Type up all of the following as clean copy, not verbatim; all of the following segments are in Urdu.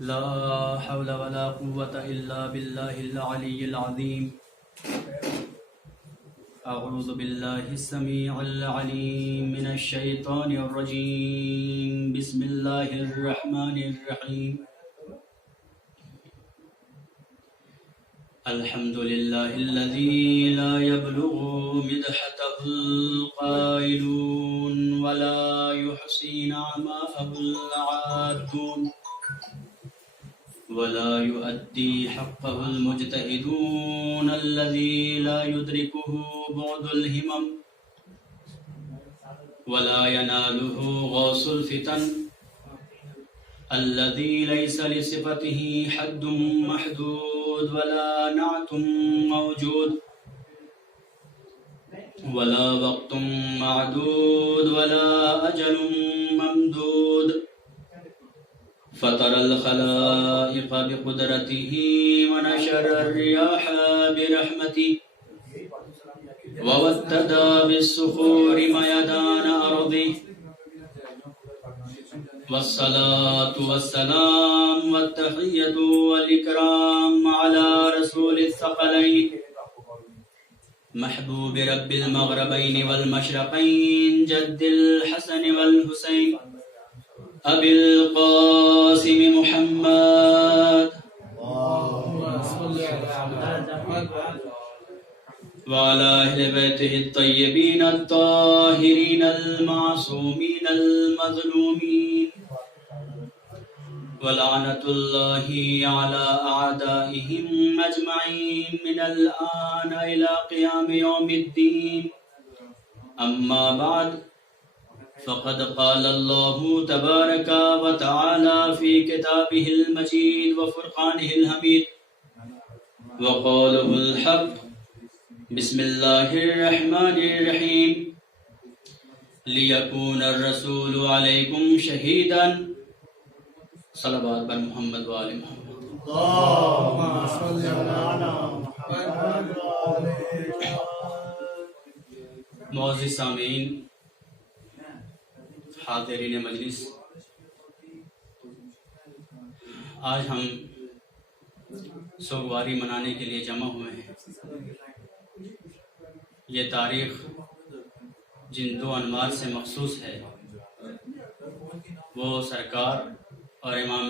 لا حول ولا قوة إلا بالله العلي العظيم. أعوذ بالله السميع العليم من الشيطان الرجيم. بسم الله الرحمن الرحيم. الحمد لله الذي لا يبلغ مدحته القائلون ولا يحصي نعماءه العادون ولا يؤدي حقه المجتهدون الذي لا يدركه بعد الهمم ولا يناله غوص الفتن الذي ليس لصفته حد محدود ولا نعت موجود ولا وقت معدود ولا أجل ممدود فطر الخلائق بقدرته ونشر الرياح برحمته ووتد بالصخور ميدان أرضه والصلاة والسلام والتحية والإكرام على رسول الثقلين محبوب رب المغربين والمشرقين جد الحسن والحسين أبي القاسم محمد وعلى أهل بيته الطيبين الطاهرين المعصومين المظلومين ولعنة الله على أعدائهم أجمعين من الآن إلى قيام يوم الدين. أما بعد، فقد قال الله تبارك وتعالى في كتابه المجيد وفرقانه الحميد وقوله الحق. بسم الله الرحمن الرحيم. ليكون الرسول عليكم شهيدا. صلوات بر محمد وآل محمد. اللهم صل على محمد. معزز سامعین، حاضرین مجلس، آج ہم سوگواری منانے کے لیے جمع ہوئے ہیں. یہ تاریخ جن دو انوار سے مخصوص ہے وہ سرکار اور امام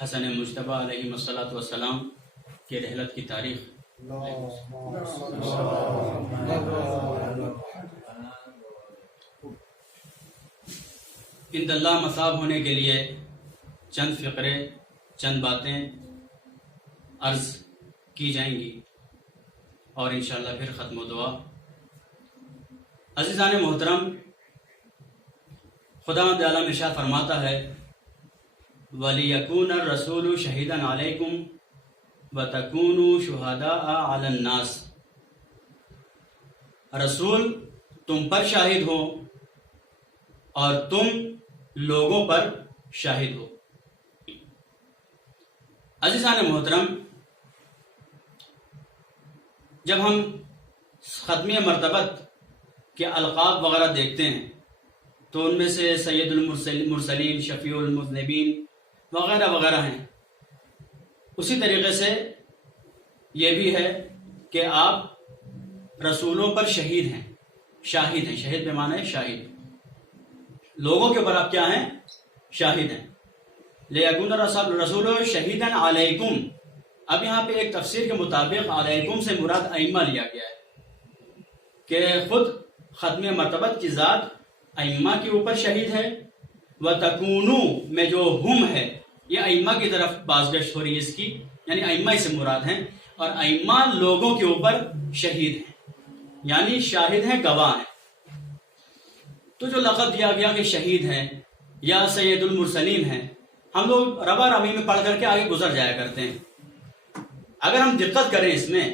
حسن مجتبیٰ علیہ الصلاۃ والسلام کے رحلت کی تاریخ. ان اللہ مثاب ہونے کے لیے چند فقرے، چند باتیں عرض کی جائیں گی اور انشاءاللہ پھر ختم و دعا. عزیزان محترم، خداوند عالم ارشاد فرماتا ہے وَلِيَكُونَ الرَّسُولُ شَهِيدًا عَلَيْكُمْ وَتَكُونُوا شُهَدَاءَ عَلَى النَّاسِ. رسول تم پر شاہد ہو اور تم لوگوں پر شاہد ہو. عزیزان محترم، جب ہم ختمی مرتبت کے القاب وغیرہ دیکھتے ہیں تو ان میں سے سید المرسلین، شفیع المذنبین وغیرہ وغیرہ ہیں. اسی طریقے سے یہ بھی ہے کہ آپ رسولوں پر شہید ہیں، شاہد ہیں. شہید بے معنی شاہد، لوگوں کے اوپر آپ کیا ہیں؟ شاہد ہیں. لِيَكُونَ الرَّسُولُ شَهِيدًا عَلَيْكُمْ. اب یہاں پہ ایک تفسیر کے مطابق علیکم سے مراد ائمہ لیا گیا ہے کہ خود ختم مرتبت کی ذات ائمہ کے اوپر شہید ہے. وَتَكُونُوا میں جو ہم ہے یہ ائمہ کی طرف بازگشت ہو رہی ہے اس کی، یعنی ائمہ سے مراد ہیں، اور ائمہ لوگوں کے اوپر شہید ہیں، یعنی شاہد ہیں، گواہ ہیں. تو جو لقب دیا گیا کہ شہید ہیں یا سید المرسلین ہیں، ہم لوگ ربا ربی میں پڑھ کر کے آگے گزر جایا کرتے ہیں. اگر ہم دقت کریں اس میں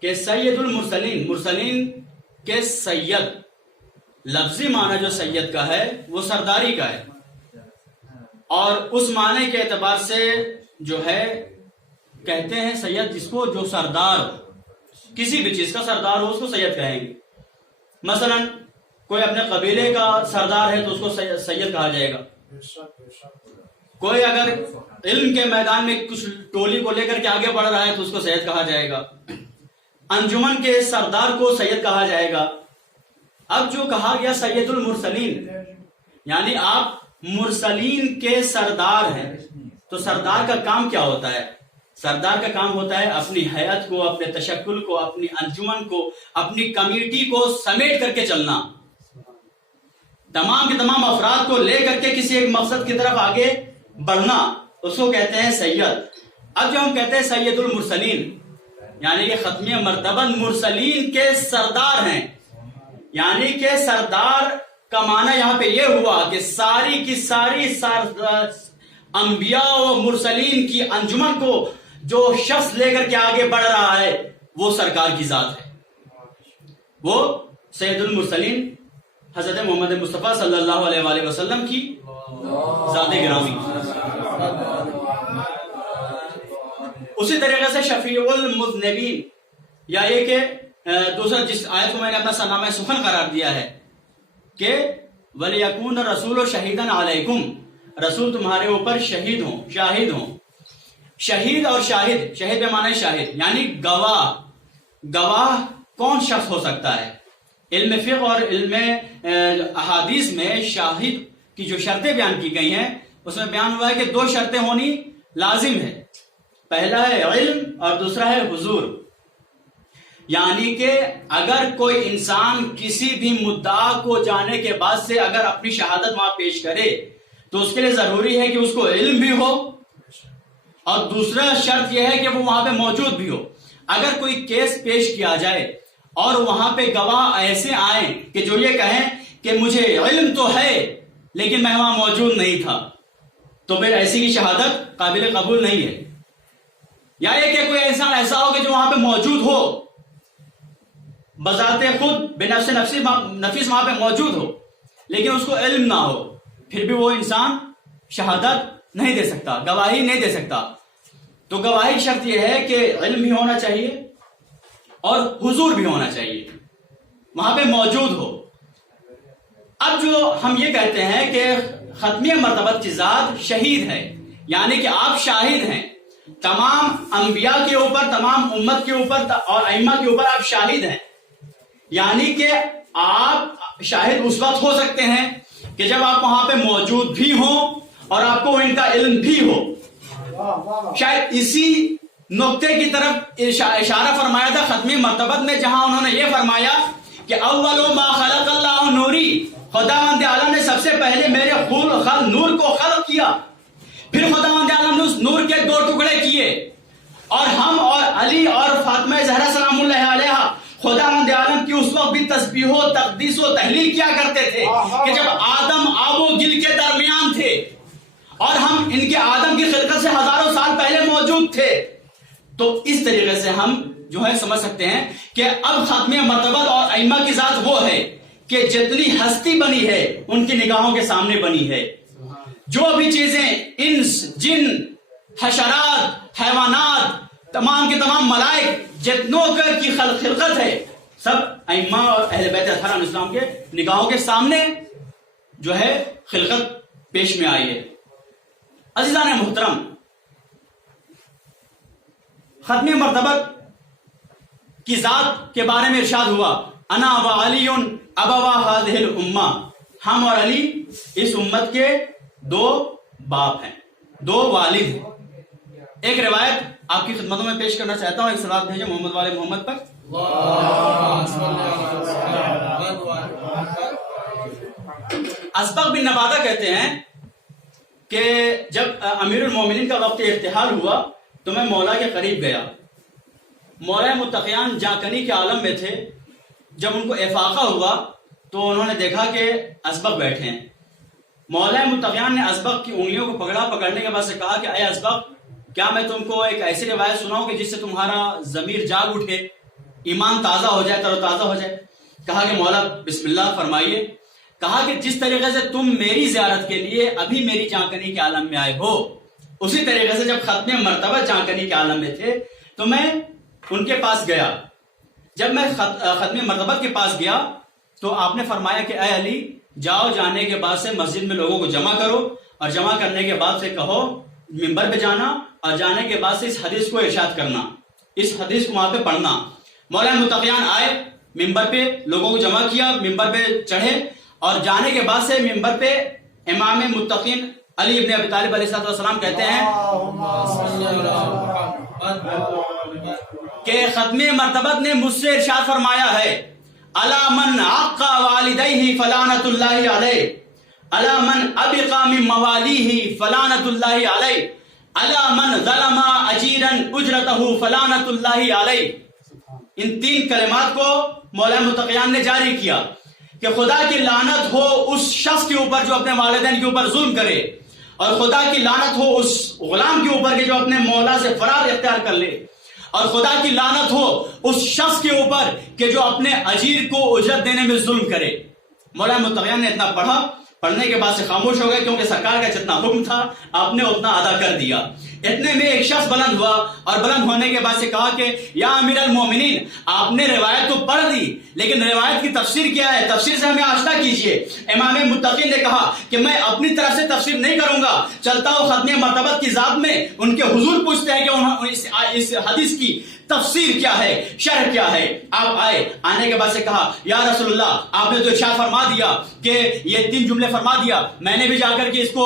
کہ سید المرسلین، مرسلین کے سید، لفظی معنی جو سید کا ہے وہ سرداری کا ہے، اور اس معنی کے اعتبار سے جو ہے کہتے ہیں سید جس کو جو سردار ہو، کسی بھی چیز کا سردار ہو اس کو سید کہیں گے. مثلا کوئی اپنے قبیلے کا سردار ہے تو اس کو سید کہا جائے گا. کوئی اگر علم کے میدان میں کچھ ٹولی کو لے کر کے آگے بڑھ رہا ہے تو اس کو سید کہا جائے گا، انجمن کے سردار کو سید کہا جائے گا۔ اب جو کہا گیا سید المرسلین، یعنی آپ مرسلین کے سردار ہیں، تو سردار کا کام کیا ہوتا ہے؟ سردار کا کام ہوتا ہے اپنی ہیئت کو، اپنے تشکل کو، اپنی انجمن کو، اپنی کمیٹی کو سمیٹ کر کے چلنا، تمام کے تمام افراد کو لے کر کے کسی ایک مقصد کی طرف آگے بڑھنا، اس کو کہتے ہیں سید۔ اب جو ہم کہتے ہیں سید المرسلین، یعنی کہ ختم مرتبہ مرسلین کے سردار ہیں، یعنی کہ سردار کا معنی یہاں پہ یہ ہوا کہ ساری کی ساری انبیاء و مرسلین کی انجمن کو جو شخص لے کر کے آگے بڑھ رہا ہے وہ سرکار کی ذات ہے، وہ سید المرسلین حضرت محمد مصطفیٰ صلی اللہ علیہ وآلہ وسلم کی ذات گرامی۔ اسی طریقے سے شفیع المذنبین، یا یہ کہ دوسرا جس آیت کو میں نے اپنا سرنامہ سخن قرار دیا ہے کہ وَلِيَكُونَ الرَّسُولُ شَهِيدًا عَلَيْكُمْ، رسول تمہارے اوپر شہید ہوں، شاہد ہوں۔ شہید اور شاہد، شہید میں معنی شاہد یعنی گواہ۔ گواہ کون شخص ہو سکتا ہے؟ علم فقہ اور علم احادیث میں شاہد کی جو شرطیں بیان کی گئی ہیں اس میں بیان ہوا ہے کہ 2 شرطیں ہونی لازم ہے، پہلا ہے علم اور دوسرا ہے حضور۔ یعنی کہ اگر کوئی انسان کسی بھی مدعا کو جانے کے بعد سے اگر اپنی شہادت وہاں پیش کرے تو اس کے لیے ضروری ہے کہ اس کو علم بھی ہو، اور دوسرا شرط یہ ہے کہ وہ وہاں پہ موجود بھی ہو۔ اگر کوئی کیس پیش کیا جائے اور وہاں پہ گواہ ایسے آئیں کہ جو یہ کہیں کہ مجھے علم تو ہے لیکن میں وہاں موجود نہیں تھا، تو پھر ایسی کی شہادت قابل قبول نہیں ہے۔ یا یہ کہ کوئی انسان ایسا ہو کہ جو وہاں پہ موجود ہو، بذات خود بنفس نفیس وہاں پہ موجود ہو لیکن اس کو علم نہ ہو، پھر بھی وہ انسان شہادت نہیں دے سکتا، گواہی نہیں دے سکتا۔ تو گواہی کی شرط یہ ہے کہ علم بھی ہونا چاہیے اور حضور بھی ہونا چاہیے، وہاں پہ موجود ہو۔ اب جو ہم یہ کہتے ہیں کہ ختم مرتبہ کی ذات شہید ہے، یعنی کہ آپ شاہد ہیں تمام انبیاء کے اوپر، تمام امت کے اوپر اور ائمہ کے اوپر آپ شاہد ہیں، یعنی کہ آپ شاہد اس وقت ہو سکتے ہیں کہ جب آپ وہاں پہ موجود بھی ہوں اور آپ کو ان کا علم بھی ہو۔ شاید اسی نقطے کی طرف اشارہ فرمایا تھا ختم مرتبہ میں، جہاں انہوں نے یہ فرمایا کہ اول ما خلق اللہ نوری، خداوند عالم نے سب سے پہلے میرے نور کو خلق کیا، پھر خداوند عالم نے اس نور کے 2 ٹکڑے کیے، اور ہم اور علی اور فاطمہ زہرا سلام اللہ علیہ خداوند عالم کی اس وقت بھی تسبیح و تقدیس و تحلیل کیا کرتے تھے کہ جب آدم آب و گل کے درمیان تھے، اور ہم ان کے آدم کی خلقت سے ہزاروں سال پہلے موجود تھے۔ تو اس طریقے سے ہم جو ہے سمجھ سکتے ہیں کہ اب ختم مرتبہ اور ائمہ کی ذات وہ ہے کہ جتنی ہستی بنی ہے ان کی نگاہوں کے سامنے بنی ہے، جو بھی چیزیں انس، جن، حشرات، حیوانات، تمام کے تمام ملائک، جتنوں کی خلقت ہے، سب ائمہ اور اہل بیت اطہار علیہ السلام کے نگاہوں کے سامنے جو ہے خلقت پیش میں آئی ہے۔ عزیزان محترم، ختم مرتبہ کی ذات کے بارے میں ارشاد ہوا انا و علی ابوا هذه الامہ، ہم اور علی اس امت کے 2 باپ ہیں، 2 والد ہیں۔ ایک روایت آپ کی خدمتوں میں پیش کرنا چاہتا ہوں، ایک صلوات بھیجیں محمد والے محمد پر۔ اسبغ بن نباتہ کہتے ہیں کہ جب امیر المومنین کا وقت ارتحال ہوا تو میں مولا کے قریب گیا۔ مولا متقیان جاکنی کے عالم میں تھے۔ جب ان کو افاقہ ہوا تو انہوں نے دیکھا کہ اسبغ بیٹھے ہیں۔ مولا متقیان نے اسبغ کی انگلیوں کو پکڑا، پکڑنے کے بعد سے کہا کہ اے اسبغ، کیا میں تم کو ایک ایسی روایت سناؤں کہ جس سے تمہارا ضمیر جاگ اٹھے، ایمان تازہ ہو جائے، تر و تازہ ہو جائے؟ کہا کہ مولا بسم اللہ فرمائیے۔ کہا کہ جس طریقے سے تم میری زیارت کے لیے ابھی میری جانکنی کے عالم میں آئے ہو، اسی طریقے سے جب ختم مرتبہ جانکنی کے عالم میں تھے تو میں ان کے پاس گیا۔ جب میں ختم مرتبہ کے پاس گیا تو آپ نے فرمایا کہ اے علی، جاؤ، جانے کے بعد سے مسجد میں لوگوں کو جمع کرو اور جمع کرنے کے بعد سے کہو منبر پہ جانا اور جانے کے بعد سے اس حدیث کو ارشاد کرنا، اس حدیث کو وہاں پہ پڑھنا۔ مولانا متقیان آئے منبر پہ، لوگوں کو جمع کیا، منبر پہ چڑھے اور جانے کے بعد سے منبر پہ امام متقین علی ابن ابی طالب علیہ السلام کہتے ہیں کہ ختم مرتبت نے مجھ سے ارشاد فرمایا ہے الا من عق والدیہ فلعنۃ اللہ علیہ، الا من ابقى من موالیہ فلعنۃ اللہ علیہ، الا من ظلم اجیرا اجرتہ فلعنۃ اللہ علیہ۔ ان تین کلمات کو مولانا متقیان نے جاری کیا کہ خدا کی لعنت ہو اس شخص کے اوپر جو اپنے والدین کے اوپر ظلم کرے، اور خدا کی لعنت ہو اس غلام کے اوپر کہ جو اپنے مولا سے فرار اختیار کر لے، اور خدا کی لعنت ہو اس شخص کے اوپر کہ جو اپنے اجیر کو اجرت دینے میں ظلم کرے۔ مولانا متقیان نے اتنا پڑھا، پڑھنے کے بعد سے خاموش ہو گئے کیونکہ سرکار کا جتنا حکم تھا آپ نے اتنا ادا کر دیا۔ اتنے میں ایک شخص بلند ہوا اور بلند ہونے کے بعد سے کہا کہ یا امیر المومنین، آپ نے روایت تو پڑھ دی لیکن روایت کی تفسیر کیا ہے، تفسیر سے ہمیں آشنا کیجئے۔ امام متقی نے کہا کہ میں اپنی طرف سے تفسیر نہیں کروں گا، چلتا ہوں ختم مرتبت کی ذات میں ان کے حضور پوچھتے ہیں کہ اس حدیث کی تفسیر کیا ہے، شرح کیا ہے۔ آپ آئے، آنے کے بعد سے کہا یا رسول اللہ، آپ نے تو ارشاد فرما دیا کہ یہ تین جملے فرما دیا، میں نے بھی جا کر کے اس کو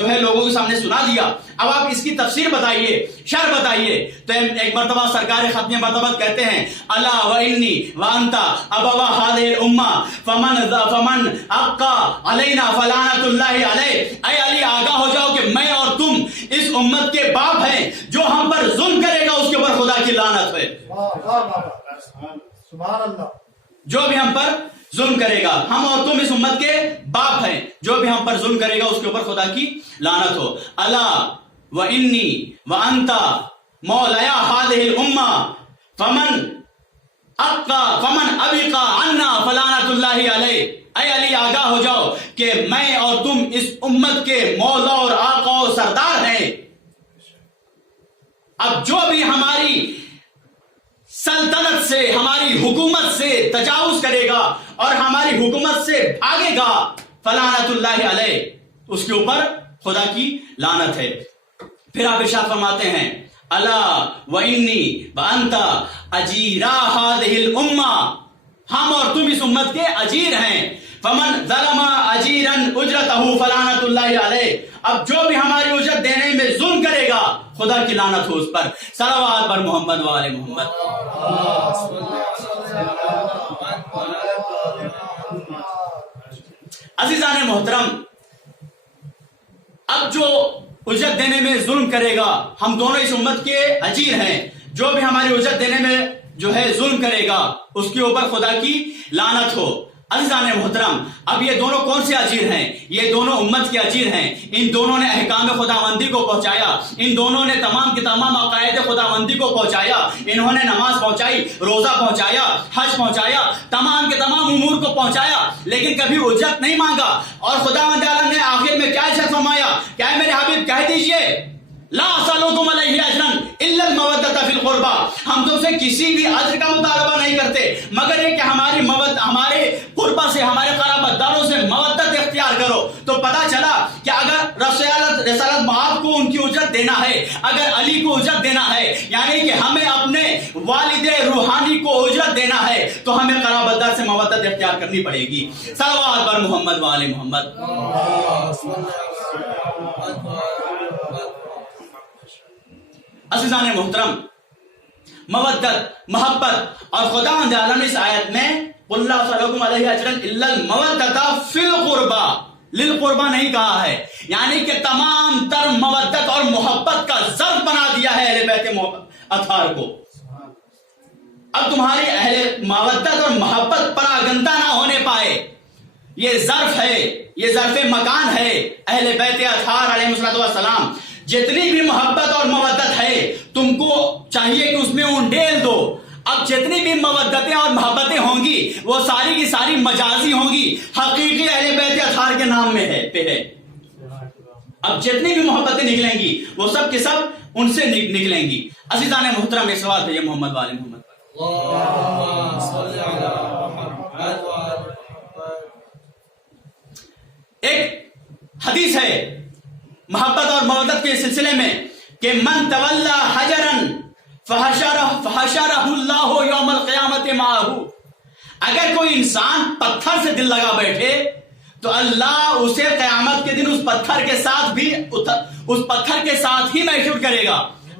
جو ہے لوگوں کے سامنے سنا دیا، اب آپ اس کی تفسیر بتائیے، شرح بتائیے۔ تو ایک مرتبہ سرکار ختم مرتبت کہتے ہیں الا وانی وانت ابوا هذه الامه فمن ابقى علينا فلعنۃ اللہ علیہ۔ اے علی، آگاہ ہو جاؤ کہ میں اور تم اس امت کے باپ ہیں، جو ہم پر ظلم کرے گا اس کے اوپر خدا کی لعنت ہے۔ سبحان اللہ۔ جو بھی ہم پر ظلم کرے گا، ہم اور تم اس امت کے باپ ہیں، جو بھی ہم پر ظلم کرے گا اس کے اوپر خدا کی لعنت ہو۔ الا وانی وانت مولایا هذه الامه فمن ابقى عنا فلعنۃ اللہ علیہ۔ اے علی، آگاہ ہو جاؤ کہ میں اور تم اس امت کے مولا اور آقا و سردار ہیں، اب جو بھی ہماری سلطنت سے، ہماری حکومت سے تجاوز کرے گا اور ہماری حکومت سے بھاگے گا، فلعنۃ اللہ علیہ، اس کے اوپر خدا کی لعنت ہے۔ پھر آپ ارشاد فرماتے ہیں الا وانی وانت اجیرا هذه الامه، ہم اور تم اس امت کے اجیر ہیں، فمن ظلم اجیرا اجرته فلعنۃ اللہ علیہ، اب جو بھی ہماری اجرت دینے میں ظلم کرے گا خدا کی لعنت ہو اس پر۔ صلوات پر محمد و آل محمد۔ عزیزان محترم، اب جو اجرت دینے میں ظلم کرے گا، ہم دونوں اس امت کے اجیر ہیں، جو بھی ہماری اجرت دینے میں جو ہے ظلم کرے گا اس کے اوپر خدا کی لعنت ہو۔ عزیزان محترم، اب یہ دونوں کون سے اجیر ہیں؟ یہ دونوں امت کے اجیر ہیں۔ ان دونوں نے احکام خداوندی کو پہنچایا، ان دونوں نے تمام کے تمام عقائد خداوندی کو پہنچایا، انہوں نے نماز پہنچائی، روزہ پہنچایا، حج پہنچایا، تمام کے تمام امور کو پہنچایا، لیکن کبھی اجرت نہیں مانگا۔ اور خداوند عالم نے آخر میں کیا ارشاد فرمایا؟ کیا میرے حبیب کہہ دیجئے لا اسألکم علیہ اجرا الا المودۃ فی القربى، ہم تم سے کسی بھی اجر کا مطالبہ نہیں کرتے مگر یہ کہ ہمارے قربہ سے، ہمارے قرابت داروں سے مودت اختیار کرو۔ تو پتا چلا کہ اگر رسالت معاذ کو ان کی اجرت دینا ہے، اگر علی کو اجرت دینا ہے، یعنی کہ ہمیں اپنے والد روحانی کو اجرت دینا ہے تو ہمیں قرابت دار سے مودت اختیار کرنی پڑے گی۔ صلوات پر محمد و آل محمد۔ عزیزان محترم، مودت، محبت، اور خداوند عالم نے اس آیت میں قل لا اسألکم علیہ اجرا الا المودۃ فی القربى، للقربى نہیں کہا ہے، یعنی کہ تمام تر مودت اور محبت کا ظرف بنا دیا ہے اہل بیت اطہار کو۔ اب تمہاری اہل مودت اور محبت پراگندہ نہ ہونے پائے، یہ ظرف ہے، یہ ظرف مکان ہے۔ اہل بیت اطہار علیہ السلام جتنی بھی محبت اور مودت ہے تم کو چاہیے کہ اس میں انڈیل دو۔ اب جتنی بھی مودتیں اور محبتیں ہوں گی وہ ساری کی ساری مجازی ہوں گی، حقیقی اہل بیت اطہار کے نام میں ہے۔ اب جتنی بھی محبتیں نکلیں گی وہ سب کے سب ان سے نکلیں گی۔ عزیزان محترم، ایک سوال ہے محمد والے محمد۔ ایک حدیث ہے محبت اور مودت کے سلسلے میں کہ من تولا حجرن فحشرہ اللہ یوم القیامت معہ، اگر کوئی انسان پتھر سے دل لگا بیٹھے تو اللہ اسے قیامت کے دن اس پتھر کے ساتھ ہی محشور کرے گا۔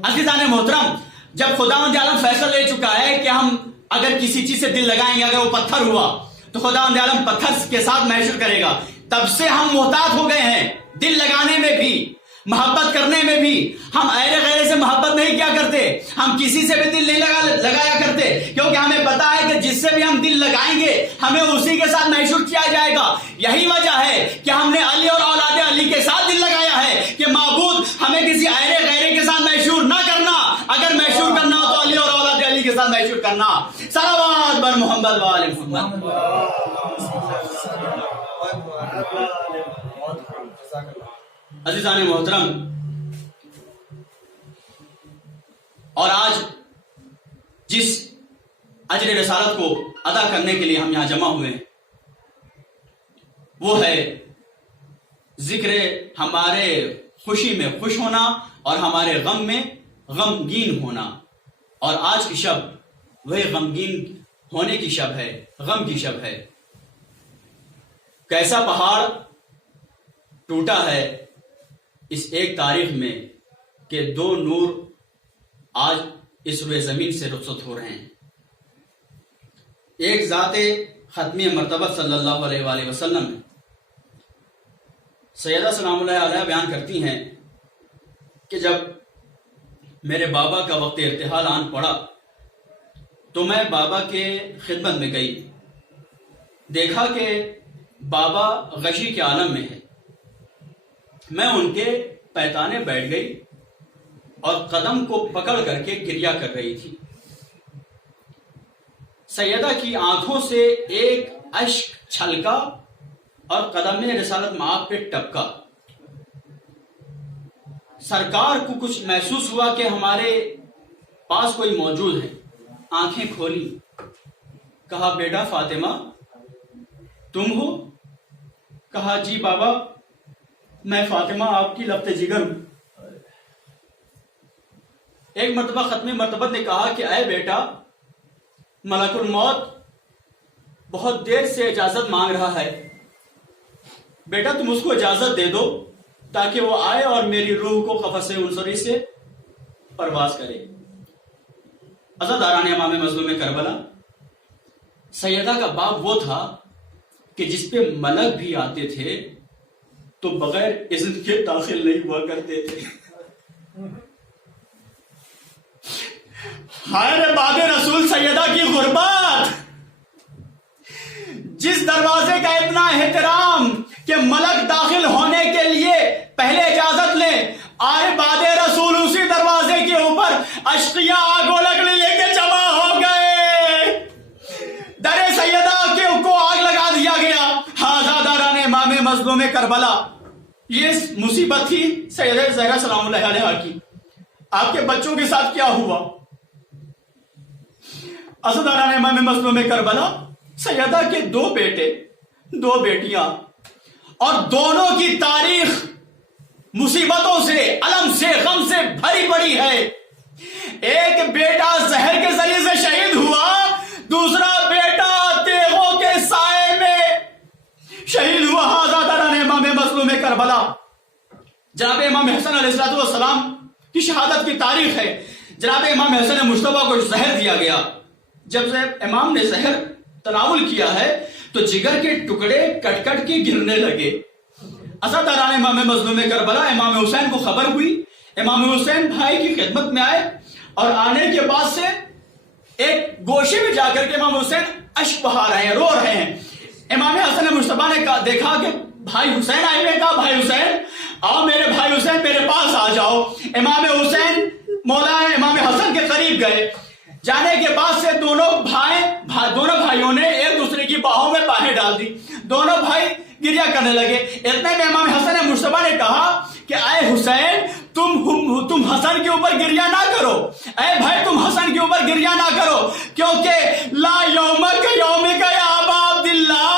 عزیزان محترم، جب خداوند عالم فیصلہ لے چکا ہے کہ ہم اگر کسی چیز سے دل لگائیں گے، اگر وہ پتھر ہوا تو خداوند عالم پتھر کے ساتھ محشور کرے گا، تب سے ہم محتاط ہو گئے ہیں دل لگانے میں بھی، محبت کرنے میں بھی۔ ہم ایرے غیرے سے محبت نہیں کیا کرتے، ہم کسی سے بھی دل نہیں لگایا کرتے، کیونکہ ہمیں پتا ہے کہ جس سے بھی ہم دل لگائیں گے ہمیں اسی کے ساتھ محشور کیا جائے گا۔ یہی وجہ ہے کہ ہم نے علی اور اولاد علی کے ساتھ دل لگایا ہے کہ معبود ہمیں کسی ایرے غیرے کے ساتھ محشور نہ کرنا، اگر محشور کرنا ہو تو علی اور اولاد علی کے ساتھ محشور کرنا۔ صلوات بر محمد و آل محمد۔ عزیزان محترم، اور آج جس اجر رسالت کو ادا کرنے کے لیے ہم یہاں جمع ہوئے ہیں وہ ہے ذکر ہمارے خوشی میں خوش ہونا اور ہمارے غم میں غمگین ہونا۔ اور آج کی شب وہی غمگین ہونے کی شب ہے، غم کی شب ہے۔ کیسا پہاڑ ٹوٹا ہے اس ایک تاریخ میں کہ دو نور آج اس روئے زمین سے رخصت ہو رہے ہیں۔ ایک ذات ختمی مرتبہ صلی اللہ علیہ وآلہ وسلم سیدہ سلام اللہ علیہ بیان کرتی ہیں کہ جب میرے بابا کا وقت ارتحال آن پڑا تو میں بابا کے خدمت میں گئی، دیکھا کہ بابا غشی کے عالم میں ہے۔ میں ان کے پیتانے بیٹھ گئی اور قدم کو پکڑ کر کے گریہ کر رہی تھی۔ سیدہ کی آنکھوں سے ایک اشک چھلکا اور قدم رسالت مآب پہ ٹپکا۔ سرکار کو کچھ محسوس ہوا کہ ہمارے پاس کوئی موجود ہے، آنکھیں کھولی، کہا بیٹا فاطمہ تم ہو؟ کہا جی بابا میں فاطمہ آپ کی لبت جگر ہوں۔ ایک مرتبہ ختمی مرتبت نے کہا کہ اے بیٹا ملک الموت بہت دیر سے اجازت مانگ رہا ہے، بیٹا تم اس کو اجازت دے دو تاکہ وہ آئے اور میری روح کو قفس انصری سے پرواز کرے۔ عزاداران امام مظلوم کربلا، سیدہ کا باب وہ تھا کہ جس پہ ملک بھی آتے تھے تو بغیر اذن کے داخل نہیں ہوا کرتے تھے۔ ہائے باب رسول سیدہ کی غربت، جس دروازے کا اتنا احترام کہ ملک داخل ہونے کے لیے پہلے اجازت لیں، آئے باب رسول اسی دروازے کے اوپر اشقیاء آگ و لکڑی لے کے جمع ہو گئے، در سیدہ کو آگ لگا دیا گیا۔ ہازاداران امام مظلوم کربلا، یہ مصیبت تھی سیدہ زہرا سلام اللہ علیہا کی۔ آپ کے بچوں کے ساتھ کیا ہوا؟ عزاداران امام مظلوم کربلا، سیدہ کے دو بیٹے دو بیٹیاں، اور دونوں کی تاریخ مصیبتوں سے، علم سے، غم سے بھری پڑی ہے۔ ایک بیٹا زہر کے ذریعے سے شہید ہوا، دوسرا بیٹا تیغوں کے سائے میں شہید ہوا۔ ہازاداران امام مظلوم کربلا، جناب امام حسن علیہ السلام کی شہادت کی تاریخ ہے۔ جناب امام حسن مجتبیٰ کو زہر دیا گیا، جب امام نے زہر تناول کیا ہے تو جگر کے ٹکڑے کٹ کٹ کے گرنے لگے۔ عزاداران امام مظلوم کربلا، امام حسین کو خبر ہوئی، امام حسین بھائی کی خدمت میں آئے اور آنے کے بعد سے ایک گوشے میں جا کر کے امام حسین اشک بہا رہے ہیں، رو رہے ہیں۔ امام حسن مجتبیٰ نے دیکھا کہ بھائی حسین آئے ہوئے، کہا بھائی حسین آؤ، میرے بھائی حسین میرے پاس آ جاؤ۔ امام حسین مولا امام حسن کے قریب گئے، جانے کے بعد سے دونوں بھائیوں نے ایک دوسرے کی باہوں میں باہیں ڈال دی، دونوں بھائی گریہ کرنے لگے۔ اتنے میں امام حسن مجتبیٰ نے کہا کہ اے حسین تم حسن کے اوپر گریہ نہ کرو، اے بھائی تم حسن کے اوپر گریہ نہ کرو، کیونکہ لا یومک یومک یا ابا عبداللہ،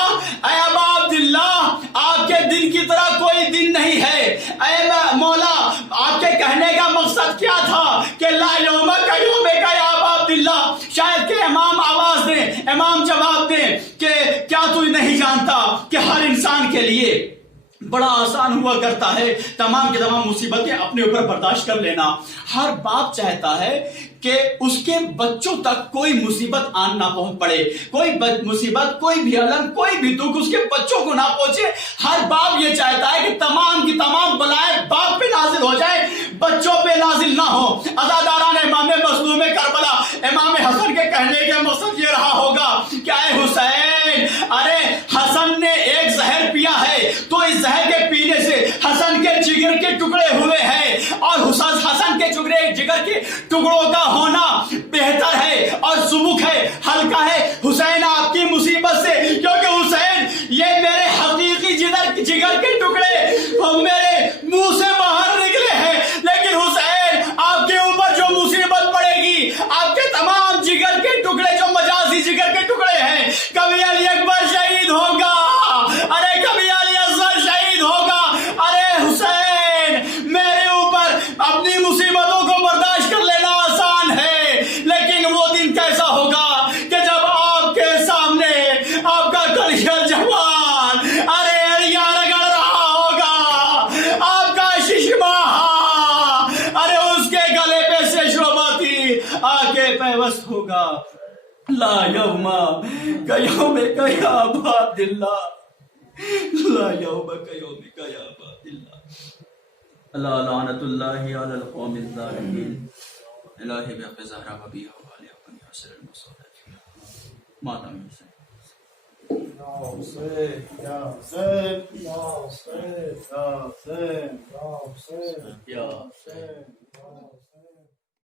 اے ابا عبداللہ آپ کے دن کی طرح کوئی دن نہیں ہے، اے کہ لا یوم کا یوم کا یا ابا عبداللہ، شاید کہ امام آواز دیں، امام جواب دیں کہ کیا تو نہیں جانتا کہ ہر انسان کے لیے بڑا آسان ہوا کرتا ہے تمام کی تمام مصیبتیں اپنے اوپر برداشت کر لینا۔ ہر باپ چاہتا ہے کہ اس کے بچوں تک کوئی مصیبت آن نہ پہنچ پڑے، کوئی مصیبت، کوئی بھی علم، کوئی بھی دکھ اس کے بچوں کو نہ پہنچے۔ ہر باپ یہ چاہتا ہے کہ تمام کی تمام بلائیں باپ پہ نازل ہو جائے، بچوں پہ نازل نہ ہو۔ عزاداران امام مظلوم کربلا امام حسن کے کہنے کے مقصد یہ رہا ہوگا کہ اے حسین، ارے حسن نے ایک زہر پیا ہے تو اس زہر کے پینے سے حسن کے جگر کے ٹکڑے ہوئے ہیں، اور حسن کے جگر کے ٹکڑوں کا ہونا بہتر ہے اور سبک ہے، ہلکا ہے حسین آپ کی مصیبت سے، کیونکہ حسین یہ میرے حقیقی جگر کے ٹکڑے میرے منہ سے باہر نکلے ہیں، لیکن حسین آپ کے اوپر جو مصیبت پڑے گی، آپ کے تمام جگر کے ٹکڑے جو مجازی جگر کے ٹکڑے ہیں، کبھی علی اکبر شہید ہوگا، ارے کبھی علی اصغر شہید ہوگا، ارے حسین میرے اوپر اپنی مصیبتوں کو برداشت کر لینا آسان ہے، لیکن وہ دن کیسا ہوگا کہ جب آپ کے سامنے آپ کا کلیجہ جوان ارے علیاں رگڑ رہا ہوگا، آپ کا ششمہ ارے اس کے گلے پہ سے شعباتی آ کے پیوست ہوگا۔ لا یوم کا یوم کا یا ابا عبداللہ، لا یوم کا یوم کا یا ابا عبداللہ، اللہ لعنت اللہ علی القوم الظالمین، الہی بحق زہرا و بیہا و علی اپنی حسر المصطفی ماتم حسین۔ یا حسین یا حسین یا حسین یا حسین یا حسین یا حسین۔